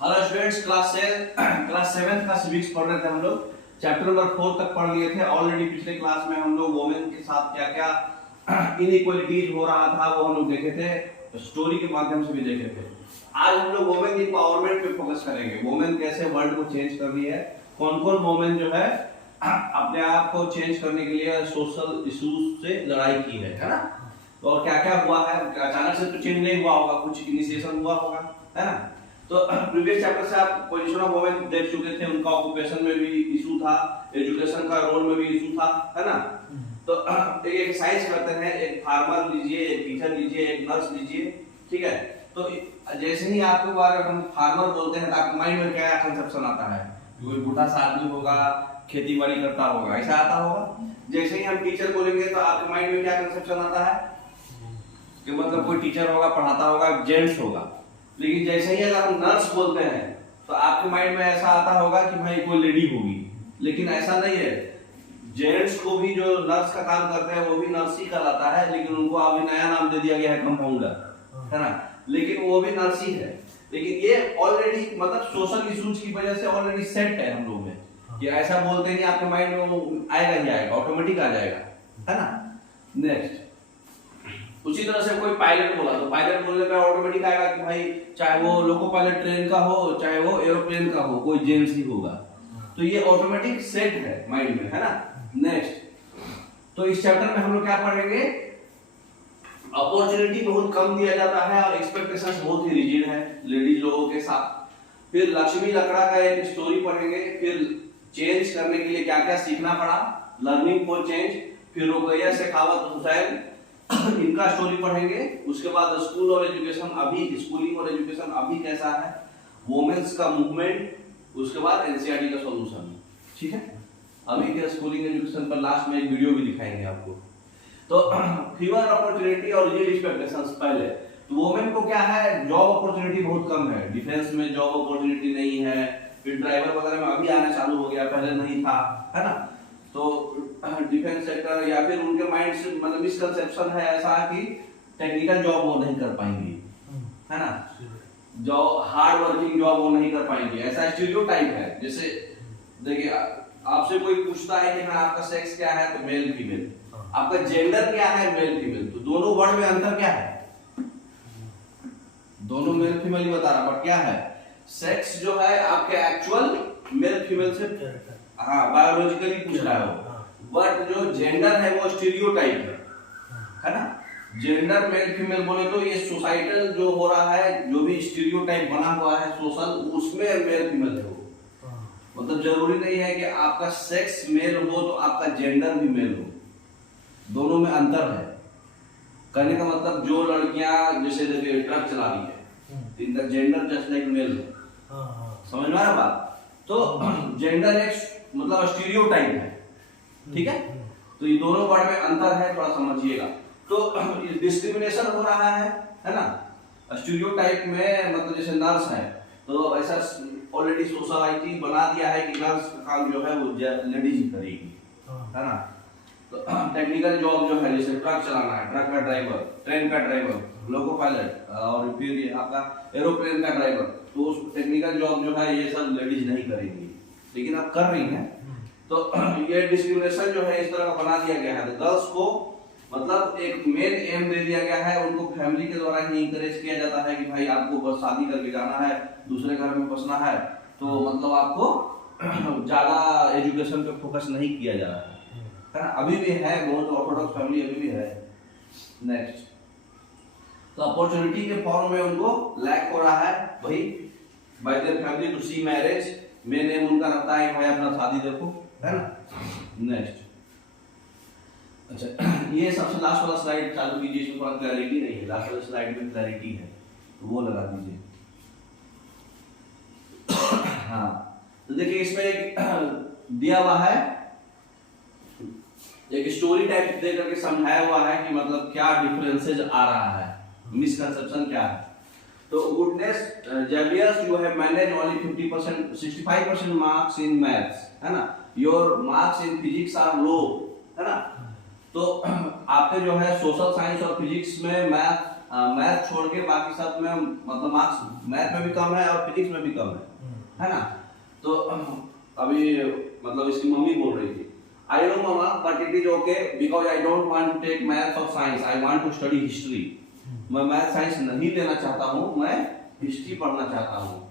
Hello students, class 7 का civics पढ़ रहे थे हम लोग। चैप्टर नंबर 4 तक पढ़ लिए थे ऑलरेडी। पिछले क्लास में हम लोग वोमेन के साथ क्या क्या इनइक्वालिटीज हो रहा था वो हम लोग देखे थे, स्टोरी के माध्यम से भी देखे थे। आज हम लोग वोमेन एम्पावरमेंट पे फोकस करेंगे। वोमेन कैसे वर्ल्ड को चेंज कर रही है, कौन कौन वोमेन जो है अपने आप को चेंज करने के लिए सोशल इश्यूज से लड़ाई की है ना। तो और क्या क्या हुआ है, अचानक से तो चेंज नहीं हुआ होगा, कुछ इनिशिएशन हुआ होगा, है ना। तो प्रीवियस चैप्टर से आप पोजीशन ऑफ वुमेन देख चुके थे, उनका ऑक्यूपेशन में भी इशू था, एजुकेशन का रोल में भी इशू था, है ना। तो एक एक्सरसाइज करते हैं, एक फार्मर लीजिए, एक टीचर लीजिए, एक नर्स लीजिए, ठीक है। तो जैसे ही आपके बारे हम फार्मर बोलते हैं तो आपके माइंड में क्या कंसेप्शन आता है? कोई बूढ़ा सा आदमी होगा, खेती बाड़ी करता होगा, ऐसा आता होगा। जैसे ही हम टीचर बोलेंगे तो आपके माइंड में क्या कंसेप्शन आता है कि मतलब कोई टीचर होगा, पढ़ाता होगा, जेंट्स होगा। लेकिन जैसे ही अगर हम नर्स बोलते हैं तो आपके माइंड में ऐसा आता होगा कि भाई कोई लेडी होगी। लेकिन ऐसा नहीं है, जेंट्स को भी जो नर्स का काम करते हैं वो भी नर्स ही कहलाता है, लेकिन उनको अभी नया नाम दे दिया गया है कंपाउंडर, है ना। लेकिन वो भी नर्स ही है। लेकिन ये ऑलरेडी मतलब सोशल इश्यूज की वजह से ऑलरेडी सेट है हम लोग में कि ऐसा बोलते ही आपके माइंड में वो आएगा ही आएगा, ऑटोमेटिक आ जाएगा, है ना। नेक्स्ट, उसी तरह से कोई पायलट बोला तो पायलट बोलने पे ऑटोमेटिक आएगा कि भाई चाहे वो लोको पायलट ट्रेन का हो चाहे वो एरोप्लेन का हो, कोई जेंट्स ही होगा। तो ये ऑटोमेटिक सेट है माइंड में, है ना। नेक्स्ट, तो इस चैप्टर में हम लोग क्या पढ़ेंगे? अपॉर्चुनिटी बहुत कम दिया जाता है और एक्सपेक्टेशंस बहुत ही रिजिड है लेडीज लोगों के साथ। फिर लक्ष्मी लकड़ा का एक स्टोरी पढ़ेंगे। फिर चेंज करने के लिए क्या क्या सीखना पड़ा, लर्निंग फॉर चेंज। फिर रुकैया शेखावत हुसैन, इनका स्टोरी पढ़ेंगे। उसके बाद स्कूल और एजुकेशन अभी, स्कूलिंग और एजुकेशन अभी कैसा है, वुमेन्स का मूवमेंट, उसके बाद एनसीईआरटी का सॉल्यूशन, ठीक है। अभी के स्कूलिंग एजुकेशन पर लास्ट में एक वीडियो भी दिखाएंगे आपको। तो फीवर अपॉर्चुनिटी और रियल एक्सपेक्टेशंस पहले। तो वुमेन को क्या है, जॉब अपॉर्चुनिटी बहुत कम है, डिफेंस में जॉब अपॉर्चुनिटी नहीं है। फिर ड्राइवर वगैरह में अभी आना चालू हो गया, पहले नहीं था, है ना। तो डिफेंस सेक्टर या फिर उनके माइंड से मतलब मिसकंसेप्शन है ऐसा कि टेक्निकल जॉब वो नहीं कर पाएंगी, है ना। जो हार्ड वर्किंग जॉब वो नहीं कर पाएंगे, ऐसा स्टीरियोटाइप है। जैसे देखिए, आपसे कोई पूछता है कि हाँ आपका सेक्स क्या है, तो मेल फीमेल। आपका जेंडर क्या है, मेल फीमेल। तो दोनों वर्ड में अंतर क्या है? दोनों मेल फीमेल ही बता रहा, बट क्या है, सेक्स जो है आपके एक्चुअल मेल फीमेल से हाँ बायोलॉजिकली पूछ रहा है वो, बट जो जेंडर है वो स्टीरियोटाइप है ना। जेंडर मेल फीमेल बोले तो ये सोसाइटल जो हो रहा है, जो भी स्टीरियोटाइप बना हुआ है सोशल, उसमें मेल फीमेल है वो। मतलब जरूरी नहीं है कि आपका सेक्स मेल हो तो आपका जेंडर भी मेल हो, दोनों में अंतर है। कहने का मतलब जो लड़कियां जैसे देखिए ट्रक चला रही है, इनका जेंडर जस्ट लाइक मेल है, समझ में आ रहा बात। तो जेंडर एक मतलब स्टीरियोटाइप है, ठीक है। तो ये दोनों वर्ड में अंतर है, थोड़ा समझिएगा। तो डिस्क्रिमिनेशन हो रहा है ना। स्टीरियोटाइप में मतलब जैसे नर्स है तो ऐसा ऑलरेडी सोसाइटी बना दिया है कि नर्स का काम जो है वो लेडीज ही करेगी, है ना। तो टेक्निकल जॉब जो है जैसे ट्रक चलाना है, ट्रक का ड्राइवर, ट्रेन का ड्राइवर, लोको पायलट और फिर ये आपका एरोप्लेन का ड्राइवर, तो उस टेक्निकल जॉब जो है ये सब लेडीज नहीं करेंगी, लेकिन आप कर रही हैं। तो ये डिस्क्रिमिनेशन जो है इस तरह का बना दिया गया है। तो गर्ल्स को मतलब एक मेन एम दे दिया गया है, उनको फैमिली के द्वारा ही इंकरेज किया जाता है कि भाई आपको बस शादी करके जाना है, दूसरे घर में बसना है, तो मतलब आपको ज्यादा एजुकेशन पे फोकस नहीं किया जा रहा है ना। अभी भी है, बहुत ऑर्थोडॉक्स फैमिली अभी भी है। नेक्स्ट, तो अपॉर्चुनिटी के फॉर्म में उनको लैक हो रहा है, वही by their family to see marriage. मेन एम उनका रखता है भाई अपना शादी देखो, है ना। नेक्स्ट, अच्छा ये सबसे लास्ट वाला स्लाइड चालू कीजिए, इसमें थोड़ा क्लैरिटी नहीं है, लास्ट वाले स्लाइड में क्लैरिटी है तो वो लगा दीजिए। हाँ, तो देखिए इसमें एक दिया हुआ है, एक स्टोरी टाइप दे करके समझाया हुआ है कि मतलब क्या डिफरेंसेस आ रहा है, मिसकंसेप्शन क्या है। तो goodness Xavier's you have manage only 50% 65% marks in maths, है ना। Your marks in physics are low, है ना। तो आपके जो है सोशल साइंस और फिजिक्स में मैथ मैथ छोड़ के बाकी सब में मतलब मार्क्स मैथ में भी कम है और फिजिक्स में भी कम है ना। तो अभी मतलब इसकी मम्मी बोल रही थी, I know mama but it is okay because I don't want to take maths और science, I want to study history. मैं मैथ साइंस नहीं लेना चाहता हूँ, मैं हिस्ट्री पढ़ना चाहता हूँ।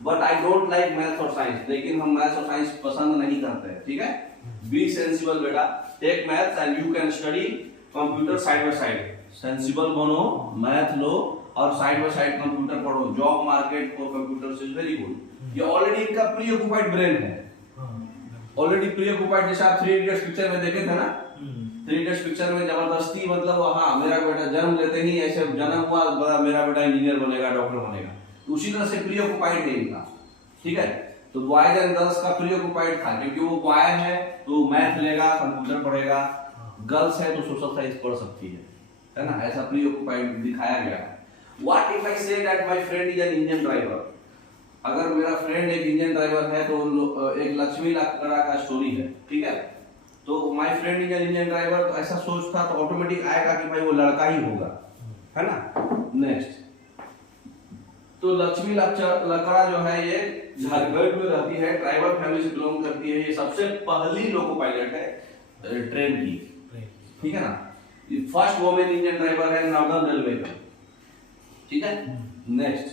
But I don't like maths और साइंस, लेकिन हम मैथ्स और साइंस पसंद नहीं करते हैं, ठीक है। बी सेंसिबल बेटा, take maths and you can study computer side by side. Sensible बनो, मैथ लो और साइड बाय साइड कंप्यूटर पढ़ो। Job market for computer is very good. ये ऑलरेडी इनका प्री ऑक्युपाइड ब्रेन है, ऑलरेडी प्री ऑक्युपाइड। जैसे आप 3 इडियट्स पिक्चर में देखे थे ना, 3 इडियट्स पिक्चर में जबरदस्ती मतलब हाँ मेरा बेटा जन्म लेते ही ऐसे जन्म हुआ, मेरा बेटा इंजीनियर बनेगा, डॉक्टर बनेगा, तो उसी तरह से प्री ऑक्युपाइड है इनका, ठीक है। तो बॉयज एंड गर्ल्स का प्री ऑक्युपाइड था, क्योंकि वो बॉय है तो मैथ लेगा, कंप्यूटर पढ़ेगा, गर्ल्स है तो सोशल साइंस पढ़ सकती है ना, ऐसा प्री ऑक्युपाइड दिखाया गया है। What if I say that my friend is an engine driver. अगर मेरा फ्रेंड एक इंजन ड्राइवर है तो एक लक्ष्मी लाकड़ा का स्टोरी है, ठीक है। तो my friend is an engine driver, तो ऐसा सोचता तो ऑटोमेटिक आएगा कि भाई वो लड़का ही होगा, है ना। नेक्स्ट, तो लक्ष्मी लकड़ा जो है ये झारखंड में रहती है, ट्राइबल फैमिली से बिलोंग करती है। ये सबसे पहली लोको पायलट है ट्रेन की, ठीक है ना। ये फर्स्ट वुमेन इंजन ड्राइवर है नॉर्दर्न रेलवे का, ठीक है। नेक्स्ट,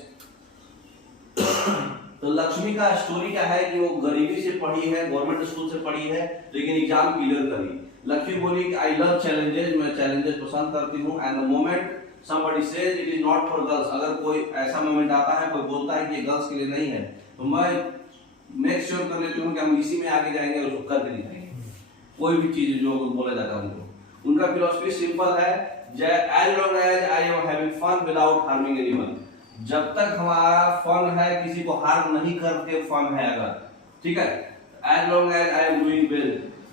तो लक्ष्मी का स्टोरी क्या है कि वो गरीबी से पढ़ी है, गवर्नमेंट स्कूल से पढ़ी है, लेकिन एग्जाम क्लियर करी। लक्ष्मी बोली कि आई लव चैलेंजेस, मैं चैलेंजेस पसंद करती हूँ। And the moment somebody says it is not for girls, अगर कोई ऐसा मोमेंट आता है, कोई बोलता है कि ये गर्ल्स के लिए नहीं है, तो मैं मेक श्योर कर लेती हूँ कि हम इसी में आगे जाएंगे और उसको करके दिखाएंगे। कोई भी चीज जो बोला जाता है उनको, उनका फिलॉसफी सिंपल है, as long as I am having fun without harming anyone। जब तक हमारा फन है, किसी को हार्म नहीं करके फन है अगर, ठीक है। as long as I am doing well,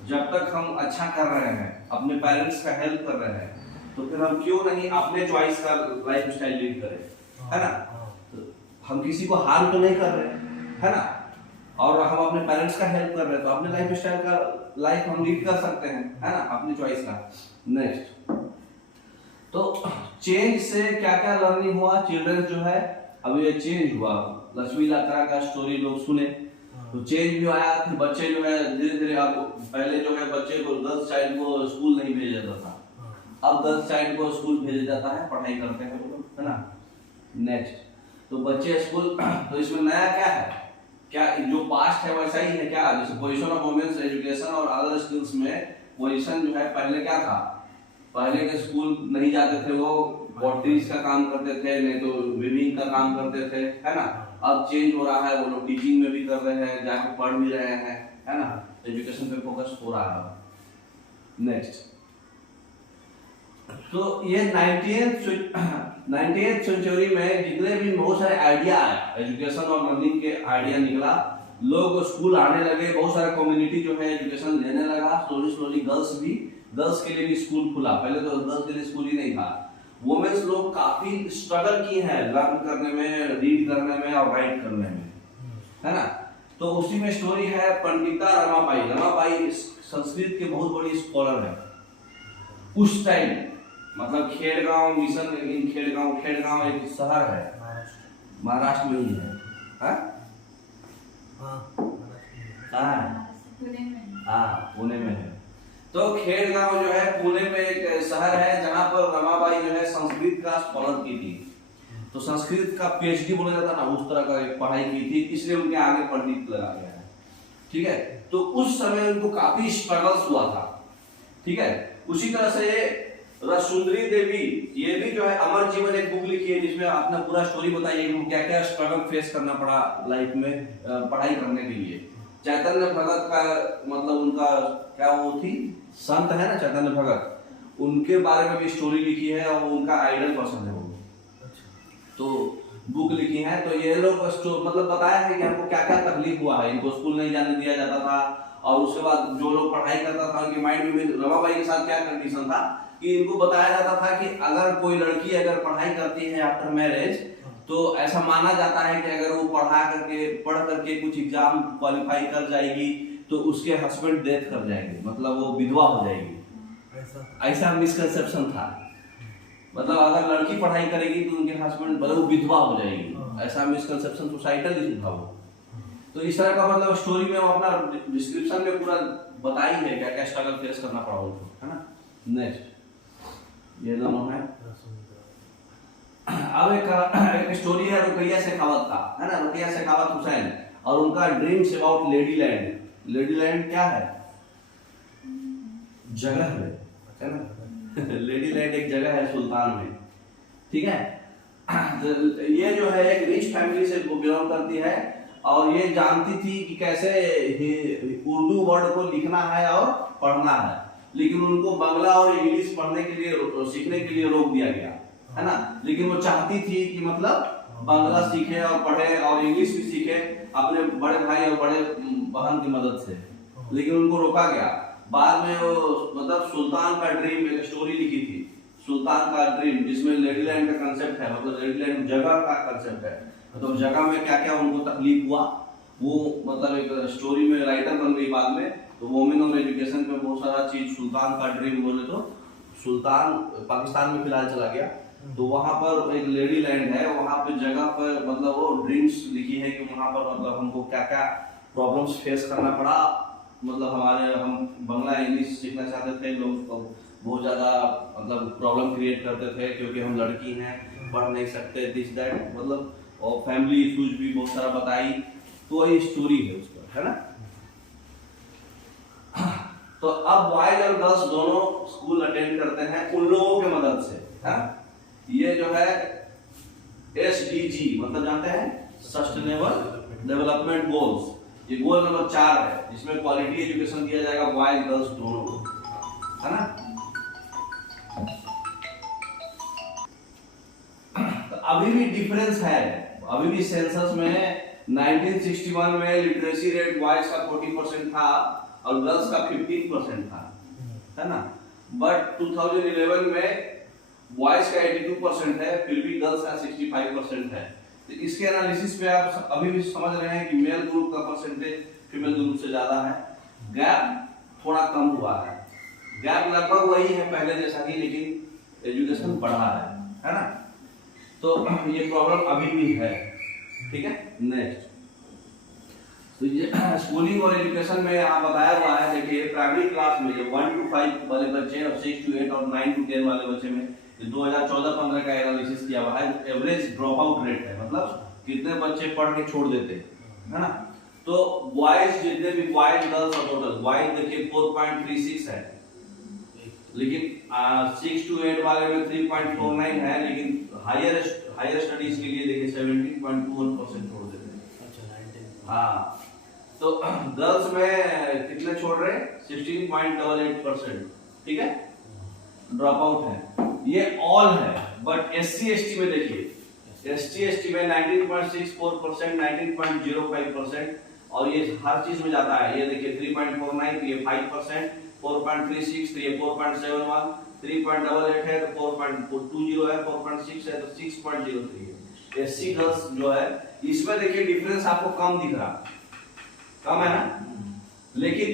जब तक हम अच्छा कर रहे हैं, अपने पेरेंट्स का हेल्प कर रहे हैं, तो फिर हम क्यों नहीं अपने चॉइस का लाइफ स्टाइल लीड करें, है ना। तो हम किसी को हार्म तो नहीं कर रहे, है ना, और हम अपने पेरेंट्स का हेल्प कर रहे हैं, तो अपने लाइफ स्टाइल का लाइफ हम लीड कर सकते हैं, है ना, अपनी चॉइस का। नेक्स्ट, तो चेंज से क्या क्या लर्निंग हुआ चिल्ड्रन जो है, अब ये चेंज हुआ। लक्ष्मी लाकड़ा का स्टोरी लोग सुने तो चेंज भी आया कि बच्चे जो है धीरे धीरे, अब पहले जो है बच्चे को गर्ल्स चाइल्ड को स्कूल नहीं भेजा जाता था, अब गर्ल्स चाइल्ड को स्कूल भेजा जाता है, पढ़ाई करते हैं वो लोग, है ना। नेक्स्ट, तो बच्चे स्कूल, तो इसमें नया क्या है, क्या जो पास्ट है वैसा ही है क्या। जैसे पोजीशन ऑफ वुमेन्स एजुकेशन और अदर स्किल्स में पोजीशन जो है पहले क्या था, पहले के स्कूल नहीं जाते थे, वो पॉटरीज का काम करते थे, नहीं तो वीविंग का काम करते थे, है ना। अब चेंज हो रहा है, वो लोग टीचिंग में भी कर रहे हैं, जाकर पढ़ भी रहे हैं, है ना, एजुकेशन पे फोकस हो रहा है। नेक्स्ट, तो ये 19th सेंचुरी में जितने भी बहुत सारे आइडिया आए, एजुकेशन और लर्निंग के आइडिया निकला, लोग स्कूल आने लगे, बहुत सारा कम्युनिटी जो है एजुकेशन लेने लगा। स्लोली गर्ल्स के लिए भी स्कूल खुला, पहले तो गर्ल्स के लिए स्कूल ही नहीं था। वुमेन्स लोग काफी स्ट्रगल की है लर्न करने में, रीड करने में और राइट करने में, है ना। तो उसी में स्टोरी है पंडिता रमाबाई। रमाबाई संस्कृत के बहुत बड़ी स्कॉलर है उस टाइम, मतलब खेड़गांव मिशन, खेड़गांव एक शहर है, महाराष्ट्र में ही है, पुणे में है। तो खेड़गांव जो है पुणे में एक शहर है जहां पर रमाबाई जो है संस्कृत का स्कॉलर की थी। तो संस्कृत का पीएचडी बोला जाता ना, उस तरह का एक पढ़ाई की थी, इसलिए उनके आगे पंडित लगा गया है, ठीक है। तो उस समय उनको काफी स्ट्रगल्स हुआ था, ठीक है। उसी तरह से रसुंदरी देवी, ये भी जो है अमर जीवन एक बुक लिखी है जिसमें अपना पूरा स्टोरी बताइए कि क्या क्या स्ट्रगल फेस करना पड़ा लाइफ में पढ़ाई करने के लिए। चैतन्य भगत का मतलब उनका क्या वो थी, संत है ना चैतन्य भगत, उनके बारे में भी स्टोरी लिखी है और उनका आइडल पर्सन है वो, तो बुक लिखी है। तो ये लोग मतलब बताया है कि हमको क्या क्या तकलीफ हुआ है, इनको स्कूल नहीं जाने दिया जाता था, और उसके बाद जो लोग पढ़ाई करता था उनके माइंड में रमाबाई के साथ क्या कंडीशन था कि इनको बताया जाता था कि अगर कोई लड़की अगर पढ़ाई करती है आफ्टर मैरिज, तो ऐसा माना जाता है कि अगर वो पढ़ करके कुछ एग्जाम क्वालिफाई कर जाएगी तो उसके हस्बैंड डेथ कर जाएंगे, मतलब वो विधवा हो जाएगी, ऐसा मिसकंसेप्शन था। मतलब अगर लड़की पढ़ाई करेगी तो उनके हस्बैंड मतलब वो विधवा हो जाएगी, ऐसा मिसकंसेप्शन सोसाइटल था वो। तो इस तरह का मतलब स्टोरी में वो अपना डिस्क्रिप्शन में पूरा बताई है क्या क्या स्ट्रगल फेस करना पड़ा उनको, है ना। नेक्स्ट ये दोनों है। अब एक स्टोरी है रुकैया शेखावत का, है ना, रुकैया शेखावत हुसैन और उनका dreams about lady land. Lady land क्या है? जगह है ना लेडी लैंड एक जगह है सुल्तान में, ठीक है। ये जो है एक रिच फैमिली से बिलोंग करती है और ये जानती थी कि कैसे उर्दू वर्ड को लिखना है और पढ़ना है, लेकिन उनको बांग्ला और इंग्लिश पढ़ने के लिए सीखने के लिए रोक दिया गया, है ना। लेकिन वो चाहती थी कि मतलब बांग्ला सीखे और पढ़े और इंग्लिश भी सीखे अपने बड़े भाई और बड़े बहन की मदद से, लेकिन उनको रोका गया। बाद में वो मतलब सुल्तान का ड्रीम एक स्टोरी लिखी थी, सुल्तान का ड्रीम, जिसमें लेडी लैंड का कंसेप्ट है, मतलब लेडी लैंड जगह का कंसेप्ट है, मतलब जगह में क्या क्या उनको तकलीफ हुआ वो मतलब एक स्टोरी में राइटर बन गई बाद में। तो वोमेन और एजुकेशन पे बहुत सारा चीज सुल्तान का ड्रीम बोले तो सुल्तान पाकिस्तान में फिलहाल चला गया, तो वहां पर एक लेडी लैंड है, वहां पे जगह पर मतलब वो ड्रीम्स लिखी है कि वहां पर मतलब हमको क्या क्या प्रॉब्लम्स फेस करना पड़ा, मतलब हमारे हम बांग्ला इंग्लिश सीखना चाहते थे, लोग तो बहुत ज़्यादा मतलब प्रॉब्लम क्रिएट करते थे क्योंकि हम लड़की हैं पढ़ नहीं सकते दिस दैट, मतलब और फैमिली इश्यूज भी बहुत सारा बताई। तो वही स्टोरी है उसका, है ना। तो अब बॉयज और गर्ल्स दोनों स्कूल अटेंड करते हैं उन लोगों के मदद से, है। ये जो है SDG मतलब जानते हैं सस्टेनेबल डेवलपमेंट गोल्स, ये गोल नंबर 4 है, जिसमें क्वालिटी एजुकेशन दिया जाएगा बॉयज गर्ल्स दोनों को, है ना। तो अभी भी डिफरेंस है, अभी भी सेंसस में 1961 में लिटरेसी रेट बॉयज का 40% था और गर्ल्स का 15% था, है ना। बट 2011 में बॉयज का 82% है, फिर भी गर्ल्स का 65% है। तो इसके एनालिसिस पे आप अभी भी समझ रहे हैं कि मेल ग्रुप का परसेंटेज फीमेल ग्रुप से ज्यादा है, गैप थोड़ा कम हुआ है, गैप लगभग वही है पहले जैसा ही, लेकिन एजुकेशन बढ़ा है ना। तो ये प्रॉब्लम अभी भी है, ठीक है। नेक्स्ट तो ये स्कूलिंग और एजुकेशन में यहाँ बताया हुआ है, देखिए प्राइमरी क्लास में जो 1 to 5 वाले बच्चे और 6 to 8 और 9 to 10 वाले बच्चे में 2014-15 का एनालिसिस किया हुआ है। एवरेज ड्रॉप आउट रेट है, मतलब कितने बच्चे पढ़ के छोड़ देते हैं, है ना। तो बॉयज जितने भी बॉयज गर्ल्स और टोटल बॉयज देखिए 4.36 है, लेकिन 6 to 8 वाले में 3.49 है, लेकिन हायर स्टडीज के लिए देखिए 17.21% छोड़ देते हैं। हाँ, तो गर्ल्स में कितने छोड़ रहे हैं 16.88%, ठीक है, ड्रॉप आउट है। ये ऑल है, बट SC/ST में देखिए SC/ST में 19.64%, 19.05%, और ये हर चीज में जाता है। ये देखिए 3.49 तो ये 5%, 4.36 तो ये 4.71, 3.88 है तो 4.20 है, 4.6 है तो 6.03 है। SC गर्ल्स जो है इसमें देखिए डिफरेंस आपको कम दिख रहा, कम है ना, लेकिन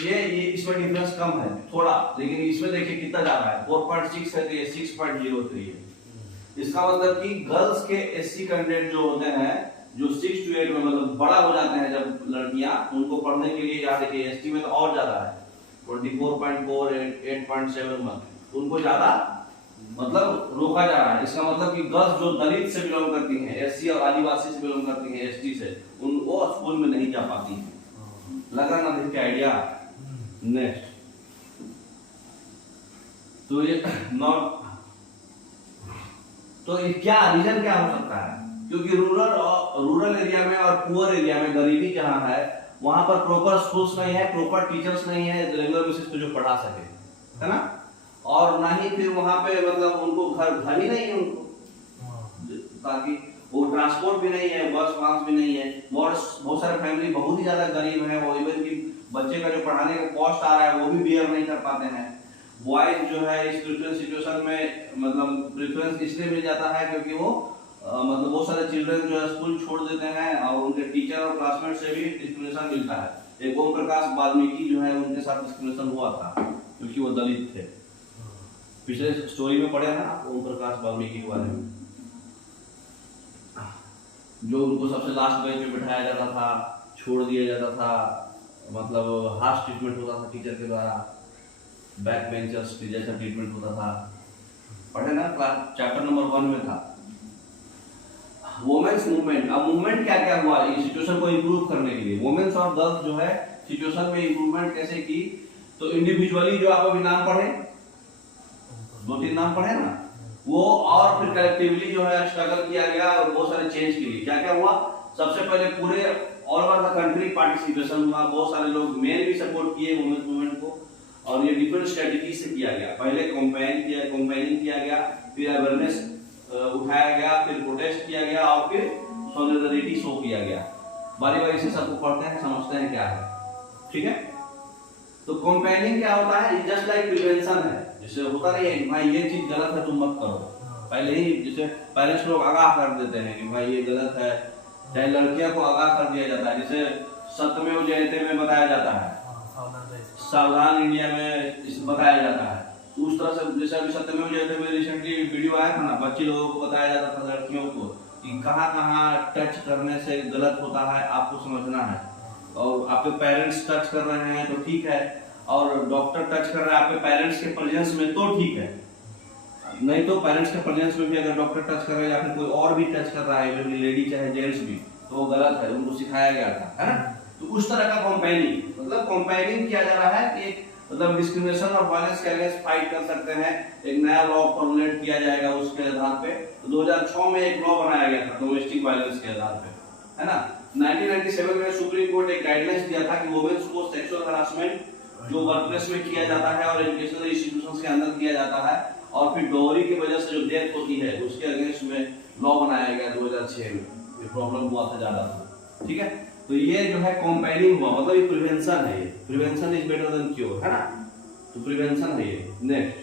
ये इसमें डिफरेंस कम है थोड़ा, लेकिन इसमें देखिए कितना जा रहा है 4.6 है तो ये 6.03 है। इसका मतलब कि गर्ल्स के SC कैंडिडेट जो होते हैं जो 6 to 8 में मतलब बड़ा हो जाते हैं जब लड़कियां, उनको पढ़ने के लिए यहाँ देखिए ST में तो और ज्यादा है 24.4, 8.7, उनको ज्यादा मतलब रोका जा रहा है। इसका मतलब कि गर्ल्स जो दलित से बिलोंग करती हैं, SC और आदिवासी से बिलोंग करती हैं, ST से, उनको स्कूल में नहीं जा पाती हैं। लगा ना देख के आइडिया। नेक्स्ट तो ये नॉट, तो ये क्या रीजन क्या हो सकता है? क्योंकि रूरल एरिया में और पुअर एरिया में गरीबी जहां है वहां पर प्रॉपर स्कूल्स नहीं है, प्रॉपर टीचर्स नहीं है रेगुलर बेसिस पे जो पढ़ा सके, है ना। और ना ही फिर वहां पे मतलब उनको घर ही नहीं है उनको, ताकि वो ट्रांसपोर्ट भी नहीं है, बस पास भी नहीं है। बहुत सारे फैमिली बहुत ही ज्यादा गरीब है, वो इवन कि बच्चे का जो पढ़ाने का कॉस्ट आ रहा है वो भी बियर नहीं कर पाते हैं। बॉयज जो है इस प्रेफरेंस सिचुएशन में मतलब प्रेफरेंस इसलिए मिल जाता है क्योंकि वो मतलब बहुत सारे चिल्ड्रन जो है स्कूल छोड़ देते हैं और उनके टीचर और क्लासमेट से भी डिस्क्रिमिनेशन मिलता है। एक ओम प्रकाश वाल्मीकि जो है उनके साथ डिस्क्रिमिनेशन हुआ था क्योंकि वो दलित थे। पिछले स्टोरी में पढ़े ना ओम प्रकाश वाल्मीकि के बारे में, जो उनको सबसे लास्ट बेंच पे बिठाया जाता था, छोड़ दिया जाता था, मतलब हार्श ट्रीटमेंट होता था टीचर के द्वारा, बैक बेंचर्स जैसा ट्रीटमेंट होता था, पढ़े ना क्लास चैप्टर नंबर 1 में था। वुमेन्स मूवमेंट, अब मूवमेंट क्या क्या हुआ इस सिचुएशन को इंप्रूव करने के लिए, वुमेन्स और गर्ल्स जो है सिचुएशन में इंप्रूवमेंट कैसे की, तो इंडिविजुअली जो आप अभी नाम पढ़े, 2-3 नाम पढ़े ना वो, और फिर कलेक्टिवली जो है स्ट्रगल किया गया और बहुत सारे चेंज के लिए क्या क्या हुआ। सबसे पहले पूरे all over the country participation हुआ, बहुत सारे लोग मेल भी सपोर्ट किए वुमेन्स मूवमेंट को, और ये डिफरेंट स्ट्रेटजी से किया गया। पहले कंपेनिंग किया गया, फिर अवेयरनेस उठाया गया, फिर प्रोटेस्ट किया गया, और फिर सॉलिडरिटी शो किया गया। बारी बारी से सबको पढ़ते हैं, समझते हैं क्या है, ठीक है। तो कंपेनिंग क्या होता है, जस्ट लाइक प्रिवेंशन है, जैसे होता नहीं है कि भाई ये चीज गलत है तुम मत करो, पहले ही जैसे पेरेंट्स लोग आगाह कर देते हैं कि भाई ये गलत है, चाहे लड़कियों को आगाह कर दिया जाता है, जैसे सत्यमेव जयते में बताया जाता है, सावधान इंडिया में इस बताया जाता है, उस तरह से जैसे अभी सत्यमेव जयते में रिसेंटली वीडियो आया था ना, बच्चे लोगों को बताया जाता था लड़कियों को कि कहाँ टच करने से गलत होता है, आपको समझना है, और आपके पेरेंट्स टच कर रहे हैं तो ठीक है, और डॉक्टर टच कर रहा है आपके पेरेंट्स के प्रेजेंस में तो ठीक है, नहीं तो पेरेंट्स के प्रेजेंस में भी अगर डॉक्टर टच कर रहा है या फिर कोई और भी टच कर रहा है, लेडी चाहे जेंट्स भी, तो वो गलत है, उनको सिखाया गया था, है ना। तो उस तरह का कंपेनिंग, मतलब कंपेनिंग किया जा रहा है कि मतलब डिस्क्रिमिनेशन और वायलेंस के अगेंस्ट फाइट कर सकते हैं, एक नया लॉ फॉर्मुलेट किया जाएगा उसके आधार पे। तो 2006 में एक लॉ बनाया गया था डोमेस्टिक वायलेंस के आधार पे, है ना। 1997 में सुप्रीम कोर्ट एक गाइडलाइंस दिया था कि वुमेन्स को सेक्सुअल हरासमेंट जो वर्कप्लेस में किया जाता है और एजुकेशनल इंस्टीट्यूशंस के अंदर किया जाता है, और फिर डोरी की वजह से जो डेथ होती है उसके अगेंस्ट में लॉ बनाया गया 2006 में, ये प्रॉब्लम हुआ था ज्यादा, ठीक है। तो ये जो है कंपेनिंग हुआ, मतलब ये प्रिवेंशन है, ये prevention is better than cure, है ना, तो प्रिवेंशन है ये। नेक्स्ट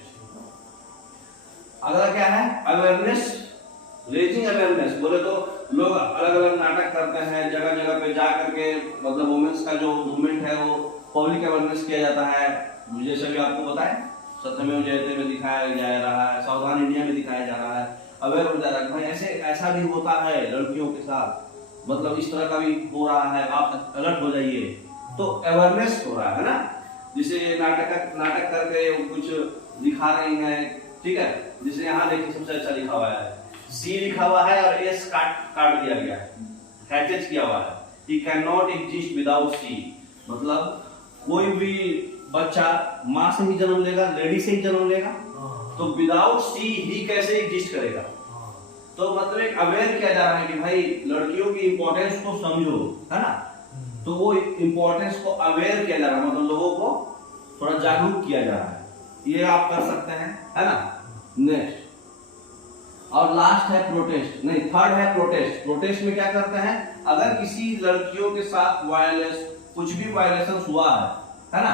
अगला क्या है, अवेयरनेस, रेजिंग अवेयरनेस। बोले तो लोग अलग अलग नाटक करते हैं, जगह जगह पे जा करके, मतलब वुमेन्स का जो मूवमेंट है वो पब्लिक अवेयरनेस किया जाता है, जैसे भी आपको बताएं सत्यमेव जयते में दिखाया जा रहा है, सावधान इंडिया में दिखाया जा रहा है, अवेयर हो जा रहा है भाई ऐसा भी होता है लड़कियों के साथ, मतलब इस तरह का भी हो रहा है, आप अलर्ट हो जाइए, तो अवेयरनेस हो रहा है ना। जैसे नाटक करके कुछ दिखा रही हैं, ठीक है, जैसे यहाँ देखिए सबसे अच्छा लिखा हुआ है, सी लिखा हुआ है और एस काट दिया गया है, हैचेज किया हुआ है, he can not exist without C, मतलब कोई भी बच्चा माँ से ही जन्म लेगा, लेडी से ही जन्म लेगा, तो विदाउट सी ही कैसे एग्जिस्ट करेगा। तो मतलब एक अवेयर किया जा रहा है कि भाई लड़कियों की इंपॉर्टेंस को समझो, है ना, तो वो इंपॉर्टेंस को अवेयर किया जा रहा है, मतलब लोगों को थोड़ा जागरूक किया जा रहा है, ये आप कर सकते हैं, है ना। नेक्स्ट और लास्ट है प्रोटेस्ट, नहीं थर्ड है प्रोटेस्ट। प्रोटेस्ट में क्या करते हैं, अगर किसी लड़कियों के साथ वायलेंस, कुछ भी वायलेशन हुआ है ना,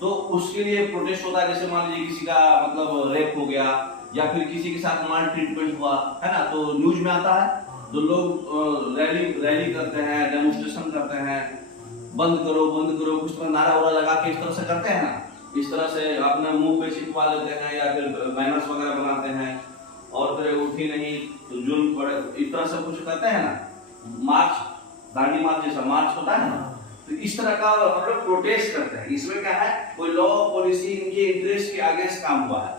तो उसके लिए प्रोटेस्ट होता है। जैसे मान लीजिए किसी का मतलब रेप हो गया या फिर किसी के साथ माल ट्रीटमेंट हुआ, है ना, तो न्यूज में आता है, तो लोग रैली करते हैं, डेमोन्स्ट्रेशन करते हैं, बंद करो कुछ तरह नारा वारा लगा के इस तरह से करते हैं ना, इस तरह से अपने मुंह पे चिपका लेते हैं या फिर बैनर्स वगैरह बनाते हैं, और फिर उठी नहीं तो जुल्म पड़े, इस तरह से कुछ करते हैं ना, मार्च, दांडी मार्च जैसा मार्च होता है ना, तो इस तरह का हम लोग प्रोटेस्ट करते हैं। इसमें क्या है, कोई लॉ पॉलिसी इनके इंटरेस्ट के अगेंस्ट काम हुआ है,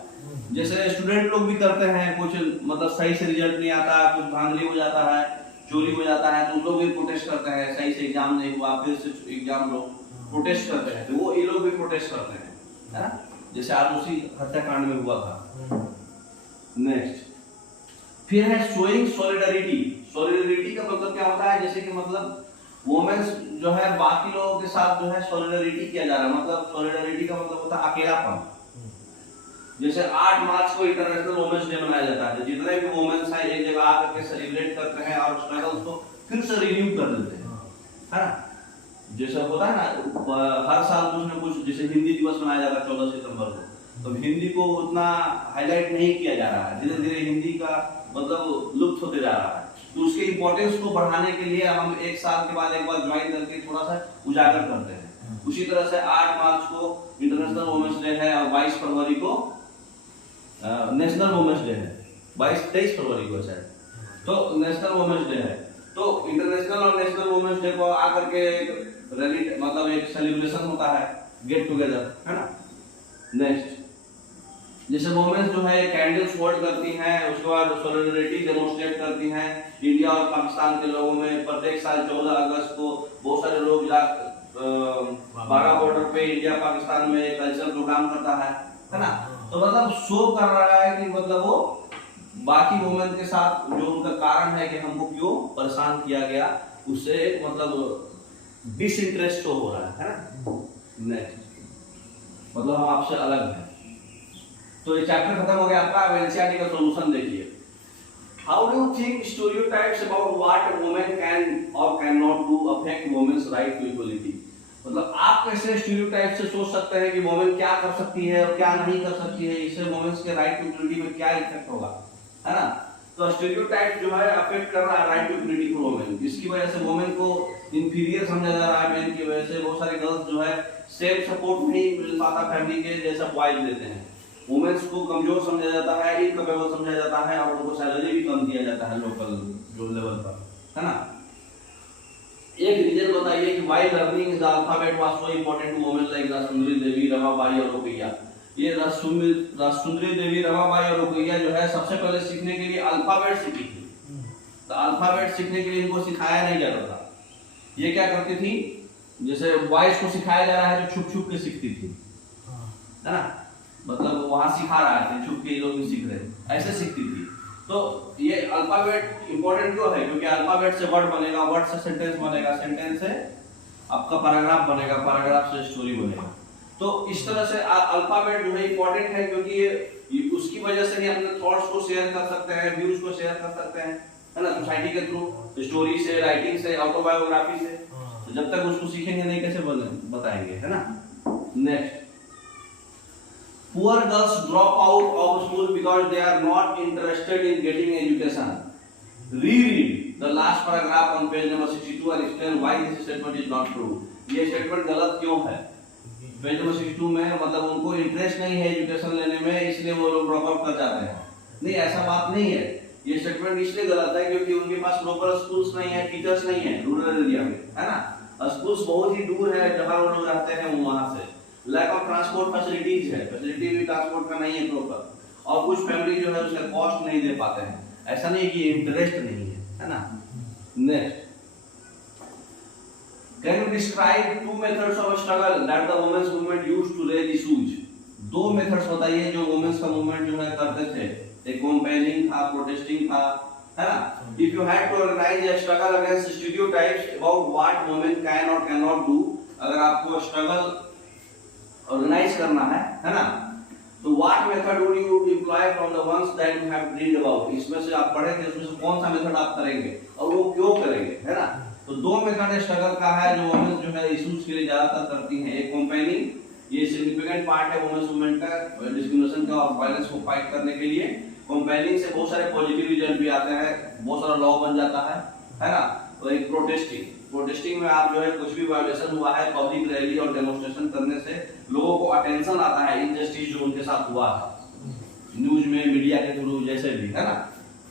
जैसे स्टूडेंट लोग भी करते हैं, कुछ मतलब सही से रिजल्ट नहीं आता, कुछ धांधली हो जाता है, चोरी हो जाता है, तो लोग भी प्रोटेस्ट करते हैं, सही से एग्जाम नहीं हुआ, फिर से एग्जाम लोग प्रोटेस्ट करते हैं, तो वो ये लोग भी प्रोटेस्ट करते हैं, है ना, जैसे आज उसी हत्याकांड में हुआ था। नेक्स्ट फिर है शोइंग सॉलिडरिटी। सॉलिडरिटी का मतलब क्या होता है, जैसे कि मतलब वुमेन्स जो है बाकी लोगों के साथ जो है सॉलिडरिटी किया जा रहा है, मतलब सॉलिडरिटी का मतलब होता है अकेलापन। जैसे 8 मार्च को इंटरनेशनल वुमेन्स डे मनाया जाता है, जितने भी वुमेन्स हैं एक जगह आकर के सेलिब्रेट करते हैं और स्ट्रगल्स को फिर से रिन्यू कर देते हैं, है ना। जैसे होता है ना हर साल कुछ न कुछ, जैसे हिंदी दिवस मनाया जाता है 14 सितंबर को, तो हिंदी को उतना हाईलाइट नहीं किया जा रहा है, धीरे धीरे हिंदी का मतलब लुप्त होते जा रहा है, तो उसके इंपॉर्टेंस को बढ़ाने के लिए हम एक साल के बाद एक बार ज्वाइन करके थोड़ा सा उजागर करते हैं। उसी तरह से 8 मार्च को इंटरनेशनल वुमेन्स डे है और 22 फरवरी को नेशनल वुमेन्स डे है 23 फरवरी को शायद, तो नेशनल वुमेन्स डे है, तो इंटरनेशनल और नेशनल वुमेन्स डे को आकर के रैली मतलब एक सेलिब्रेशन होता है, गेट टुगेदर, है ना। नेक्स्ट जैसे वुमेन्स जो है कैंडल्स होल्ड करती हैं, उसके बाद सॉलिडरिटी डेमोन्स्ट्रेट करती हैं इंडिया और पाकिस्तान के लोगों में। प्रत्येक साल 14 अगस्त को बहुत सारे लोग बाघा बॉर्डर पे इंडिया पाकिस्तान में कल्चरल प्रोग्राम करता है ना। तो मतलब शो कर रहा है कि मतलब वो बाकी वुमेन के साथ जो उनका कारण है कि हमको क्यों परेशान किया गया, उससे मतलब डिसइंटरेस्ट शो हो रहा है ना। नेक्स्ट मतलब हम आपसे अलग हैं। तो ये चैप्टर खत्म हो गया आपका। अब एनसीईआरटी का सॉल्यूशन देखिए। How do you think stereotypes about what women can और can not do affect women's right to equality. मतलब आप कैसे स्टीरियोटाइप से सोच सकते हैं कि वुमेन क्या कर सकती है और क्या नहीं कर सकती है, इससे वुमेन्स के राइट टू इक्वलिटी में क्या इफेक्ट होगा, है ना। तो स्टीरियोटाइप जो है अफेक्ट कर रहा है right to equality for women, जिसकी वजह से वुमेन को इंफीरियर समझा जा रहा है मेन की वजह से। बहुत सारे गर्ल्स जो है सेल्फ सपोर्ट नहीं मिल पाता फैमिली के जैसा बॉयज देते हैं। वुमेन्स को कमजोर समझा जाता है, इनकैपेबल समझा जाता है और उनको सैलरी भी कम दिया जाता है लोकल जो लेवल पर, है ना। एक रीजन बताइए कि why learning the alphabet was so important to women like Rajsundari Devi, Ramabai और रुकैया। ये राजसुंदरी देवी, रमाबाई और रुकैया जो है सबसे पहले सीखने के लिए अल्फाबेट सीखी थी। तो अल्फाबेट सीखने के लिए इनको सिखाया नहीं जाता था। ये क्या करती थी, जैसे बॉयज को सिखाया जा रहा है तो छुप छुप के सीखती थी, है ना। मतलब वहां सिखा रहा है छुप के, ये लोग नहीं सीख रहे, ऐसे सीखती थी। तो ये अल्फाबेट इंपॉर्टेंट क्यों है, क्योंकि अल्फाबेट से वर्ड बनेगा, वर्ड से सेंटेंस बनेगा, सेंटेंस से आपका पैराग्राफ बनेगा, पैराग्राफ से स्टोरी बनेगा। तो इस तरह से अल्फाबेट जो है इंपॉर्टेंट है, क्योंकि ये उसकी वजह से ही अपने थॉट्स को शेयर कर सकते हैं, व्यूज को शेयर कर सकते हैं, है ना, सोसाइटी के थ्रू, स्टोरी से, राइटिंग से, ऑटोबायोग्राफी से। तो जब तक उसको सीखेंगे नहीं कैसे बताएंगे, है ना। Next, poor girls drop out of school because they are not interested in getting education. Reread the last paragraph on page number 62 and explain why this statement is not true. ये स्टेटमेंट गलत क्यों है। Page number 62 में मतलब उनको interest नहीं है education लेने में, इसलिए वो लोग ड्रॉप आउट कर जाते हैं। नहीं, ऐसा बात नहीं है। ये स्टेटमेंट इसलिए गलत है क्योंकि उनके पास लोकल स्कूल्स नहीं है, टीचर्स नहीं है रूरल एरिया में, है ना। स्कूल्स बहुत ही दूर है जहाँ वो लोग रहते हैं, वहां से लैक ऑफ ट्रांसपोर्ट फैसिलिटीज है, फैसिलिटी भी ट्रांसपोर्ट का नहीं है प्रॉपर, और कुछ फैमिली जो है उसका कॉस्ट नहीं दे पाते हैं। ऐसा नहीं कि इंटरेस्ट नहीं है ना। Next, can you describe two methods of struggle that the women's movement used to raise issues. दो मेथड्स बताइए जो वुमेन्स का मूवमेंट जो है करते थे। एक कंपेनिंग था, प्रोटेस्टिंग था, है ना। If you had to organise a struggle against stereotypes about what women can और कैन नॉट डू, अगर आपको स्ट्रगल ऑर्गेनाइज करना है ना, तो what method would you employ from the ones that you have read about. इसमें से आप पढ़े थे, उसमें से कौन सा मेथड आप करेंगे और वो क्यों करेंगे, है ना। तो दो मेथड स्ट्रगल का है जो वुमेन जो है इश्यूज के लिए ज्यादातर करती हैं। एक कंपेनिंग, ये सिग्निफिकेंट पार्ट है वुमेन्स मूवमेंट का, डिस्क्रिमिनेशन का और वायलेंस को फाइट करने के लिए। कंपेनिंग से बहुत सारे पॉजिटिव रिजल्ट भी आते हैं, बहुत सारा लॉ बन जाता है ना। तो एक प्रोटेस्टिंग में आप जो है कुछ भी वायलेशन हुआ है, पब्लिक रैली और डेमोन्स्ट्रेशन करने से लोगों को अटेंशन आता है इनजस्टिस जो उनके साथ हुआ है, न्यूज में, मीडिया के थ्रू, जैसे भी, है ना।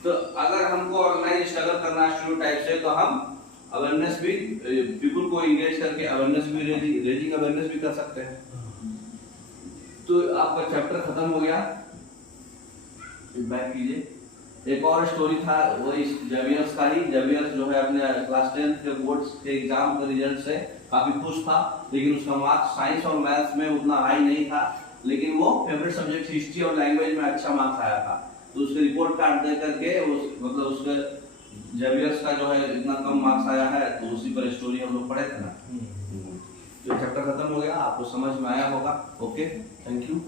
तो अगर हमको ऑर्गेनाइज स्ट्रगल करना स्टीरियोटाइप से, तो हम अवेयरनेस भी, पीपल को एंगेज करके अवेयरनेस भी, रेजिंग अवेयरनेस भी कर सकते हैं। तो आपका चैप्टर खत्म हो गया। बैक कीजिए। एक और स्टोरी था, वो इस जेवियर्स का ही। जेवियर्स जो है अपने क्लास 10 के बोर्ड्स के एग्जाम के रिजल्ट से काफी खुश था, लेकिन उसका मार्क्स साइंस और मैथ्स में उतना हाई नहीं था, लेकिन वो फेवरेट सब्जेक्ट हिस्ट्री और लैंग्वेज में अच्छा मार्क्स आया था। तो उसके रिपोर्ट कार्ड दे करके मतलब उसके जेवियर्स का जो है इतना कम मार्क्स आया है, तो उसी पर स्टोरी हम लोग पढ़े थे ना। तो चैप्टर खत्म हो गया, आपको समझ में आया होगा। Okay, thank you.